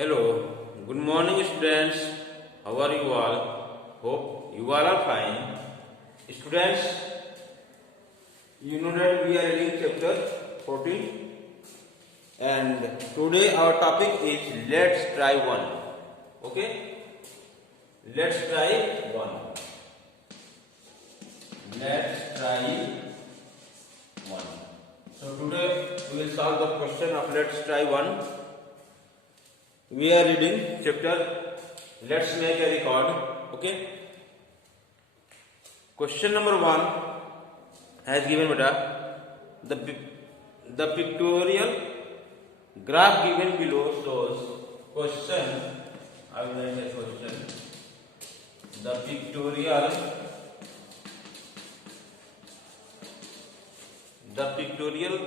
Hello, good morning students. How are you all? Hope you all are fine. Students, you know that we are reading chapter 14 and today our topic is let's try one. Okay? Let's try one. Let's try one. So today we will solve the question of let's try one. We are reading chapter let's make a record. Okay, question number 1 has given beta the pictorial graph given below shows question. I will write a question. The pictorial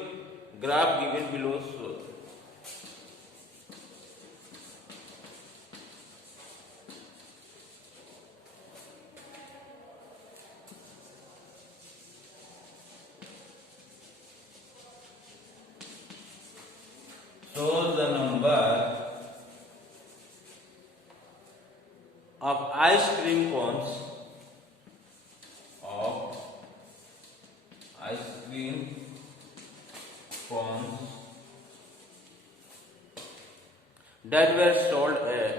graph given below shows the number of ice cream cones that were sold at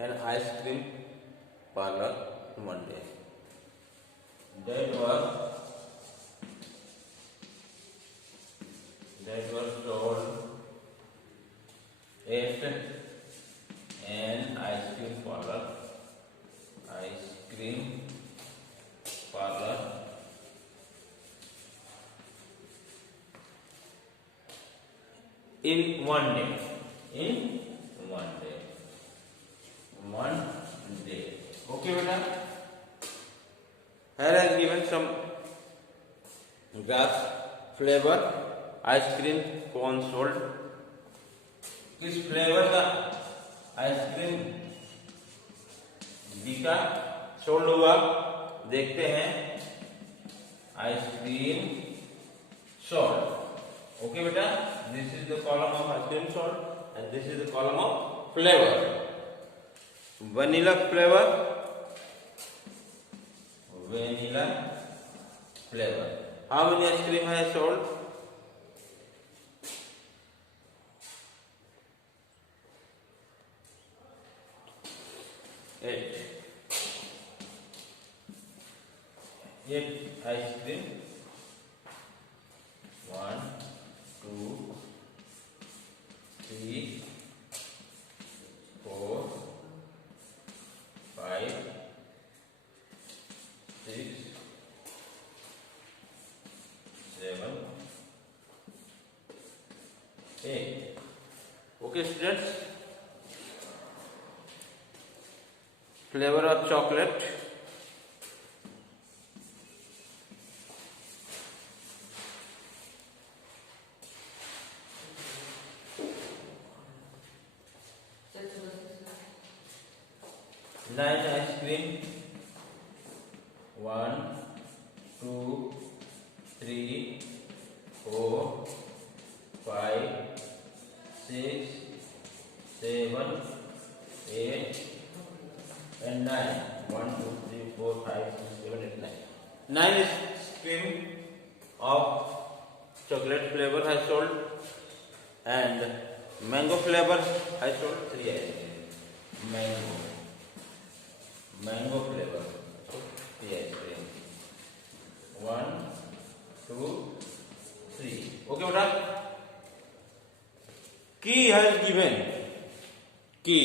an ice cream parlor one day. That were sold at an ice cream parlor in one day. Okay, beta. Here I have given some grass flavor ice cream cone sold. किस flavour का ice cream बिका sold हुआ देखते हैं. Ice cream sold. Okay बेटा, this is the column of ice cream sold and this is the column of flavour. Vanilla flavour. How many ice cream है sold? 8 ice cream. 1, 2, 3, 4, 5, 6, 7, 8. Okay, students. Flavor of chocolate. Nine ice cream. 1, 2, 3, 4, 5, 6, 7, 8, and 9. 1, 2, 3, 4, 5, 6, 7, 8, 9. 9 ice cream of chocolate flavor has sold, and mango flavor has sold 3 ice cream. Mango flavor 3 ice cream. 1, 2, 3. Okay, beta. Key has given. Key.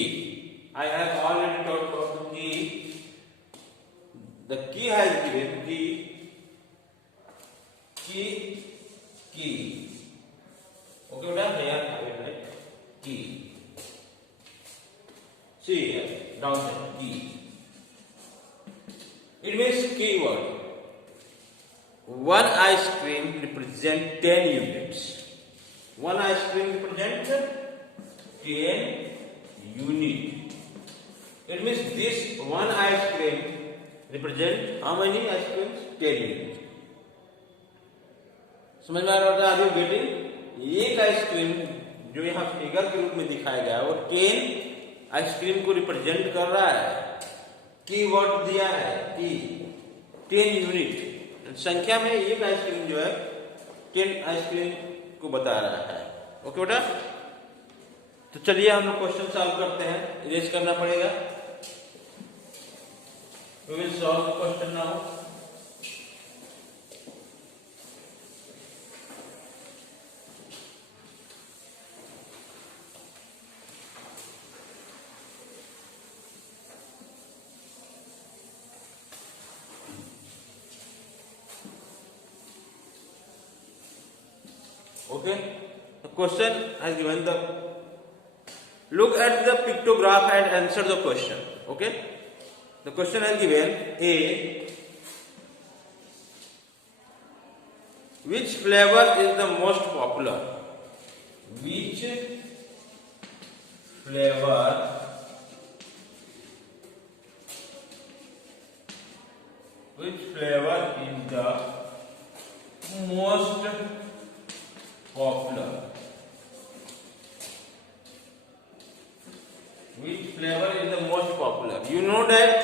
I have already talked about the key. The key has given. Key. Okay, beta. Here I will write key. See here, down there, key. It means keyword. One ice cream represents 10 units. One ice cream represents 10 units. It means this one ice cream represents how many ice creams? 10 units. समझ में आ रहा है? Getting? एक ice cream जो यहाँ figure के रूप में दिखाया गया है वो 10 आइसक्रीम को रिप्रेजेंट कर रहा है। कीवर्ड दिया है कि 10 यूनिट, संख्या में एक आइसक्रीम जो है 10 आइसक्रीम को बता रहा है। ओके बेटा, तो चलिए हम लोग क्वेश्चन सॉल्व करते हैं। इरेज करना पड़ेगा। We will solve the question now. Okay, the question has given the, look at the pictograph and answer the question. Okay, the question has given A, which flavor is the most popular? Which flavor is the most popular? Which flavor is the most popular? You know that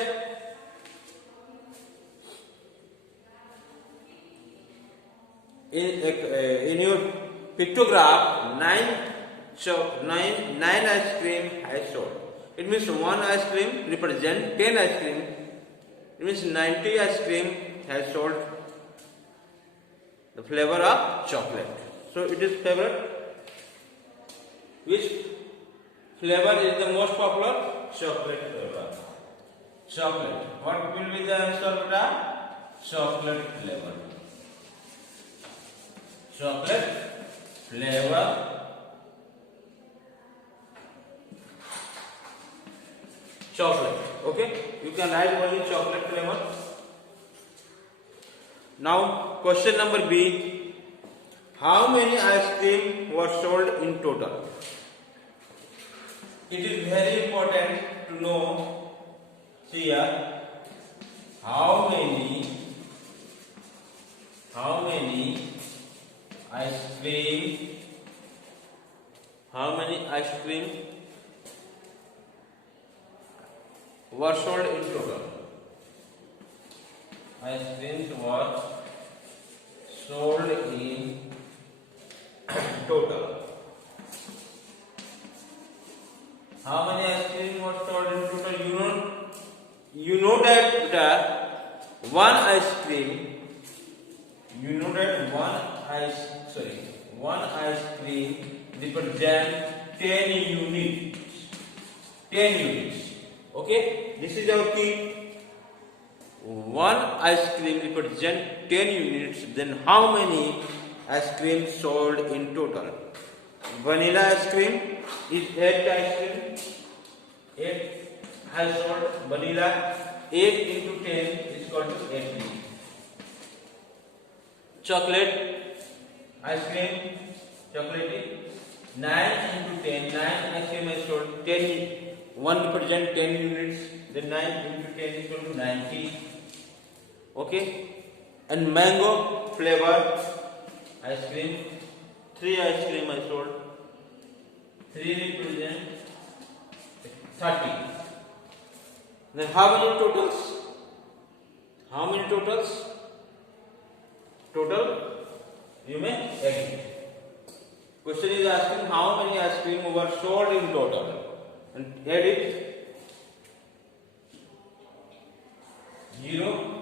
in your pictograph, nine ice cream has sold. It means one ice cream represents 10 ice cream. It means 90 ice cream has sold the flavor of chocolate. So it is favorite. Which flavor is the most popular? Chocolate flavor. Chocolate. What will be the answer, beta? Chocolate flavor. Chocolate flavor. Chocolate. Okay. You can write only chocolate flavor. Now question number B. How many ice cream were sold in total? It is very important to know here how many ice cream were sold in total. Ice creams were sold in total. How many ice cream were sold in total? You know that one ice cream. You know that one ice cream represents 10 units. 10 units. Okay, this is our key. One ice cream represents 10 units. Then how many ice cream sold in total? Vanilla ice cream is 8 ice cream. 8 has sold vanilla. 8 into 10 is equal to 80. Chocolate ice cream, chocolate 9 into 10. 9 ice cream has sold 10. 1 represents 10 units. Then 9 into 10 is equal to 90. Okay. And mango flavor ice cream, 3 ice cream I sold. 3 represent 30. Then how many totals? How many totals? Total you may add. Question is asking how many ice cream were sold in total, and add it. 0,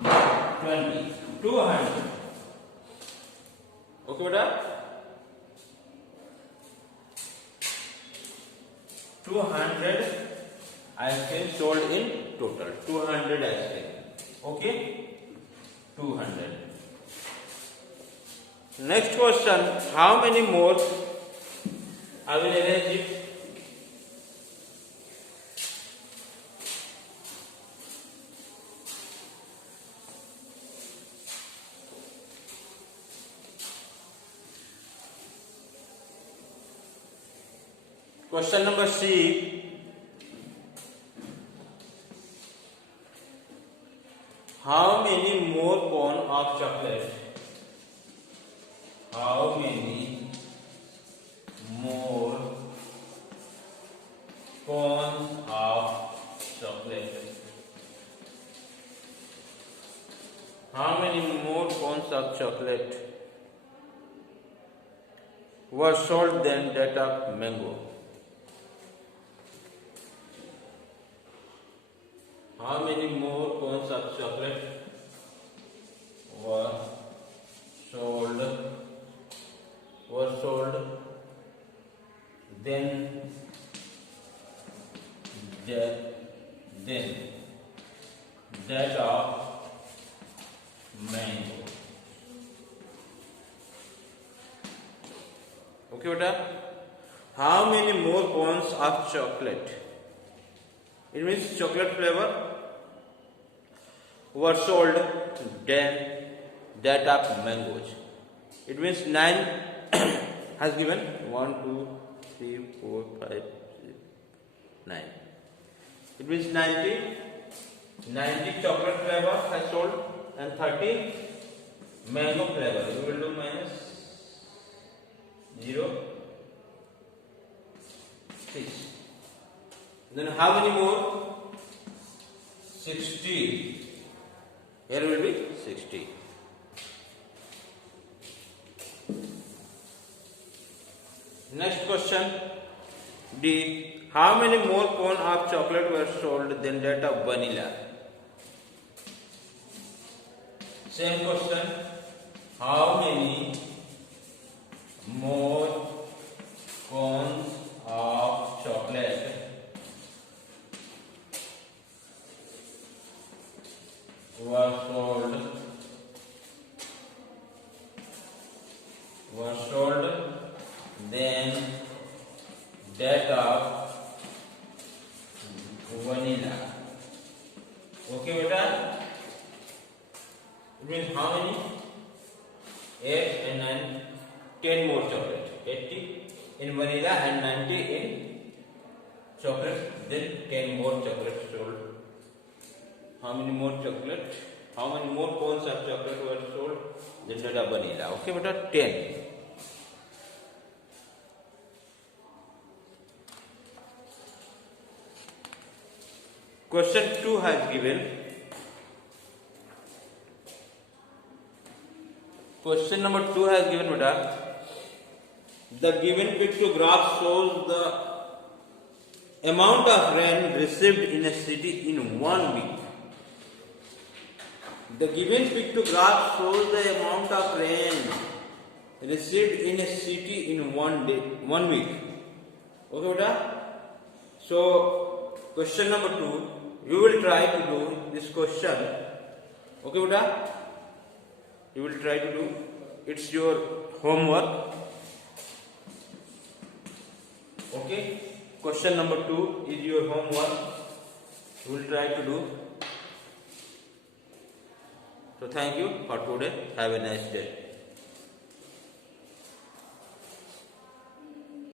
20, 200. Okay, beta? 200 ice cream sold in total. 200 ice cream. Okay? 200. Next question. How many more? I will arrange it. Question number C. How many more cone of chocolate? How many pounds of chocolate were sold than that of mango? How many more pounds of chocolate were sold than that of mango? Okay, beta. How many more pounds of chocolate? It means chocolate flavor were sold than that of mangoes. It means 9 has given 1, 2, 3, 4, 5, 6, 9. It means 90 chocolate flavor has sold and 30 mango flavor. You will do minus 0, 6. Then how many more? 60. Here will be 60. Next question D. How many more pounds of chocolate were sold than that of vanilla? Same question. How many more pounds of chocolate were sold than that of vanilla? Okay, beta. It means how many? 8 and 9, 10 more chocolate. 80 in vanilla and 90 in chocolate. Then 10 more chocolate sold. How many more chocolate? How many more pounds of chocolate were sold than that of vanilla? Okay, beta. 10. Question 2 has given. Question number 2 has given, beta. The given pictograph shows the amount of rain received in a city in 1 week. The given pictograph shows the amount of rain received in a city in 1 week. Okay, beta. So, question number 2. You will try to do this question. Okay, beta? You will try to do. It's your homework. Okay? Question number 2 is your homework. You will try to do. So, thank you for today. Have a nice day.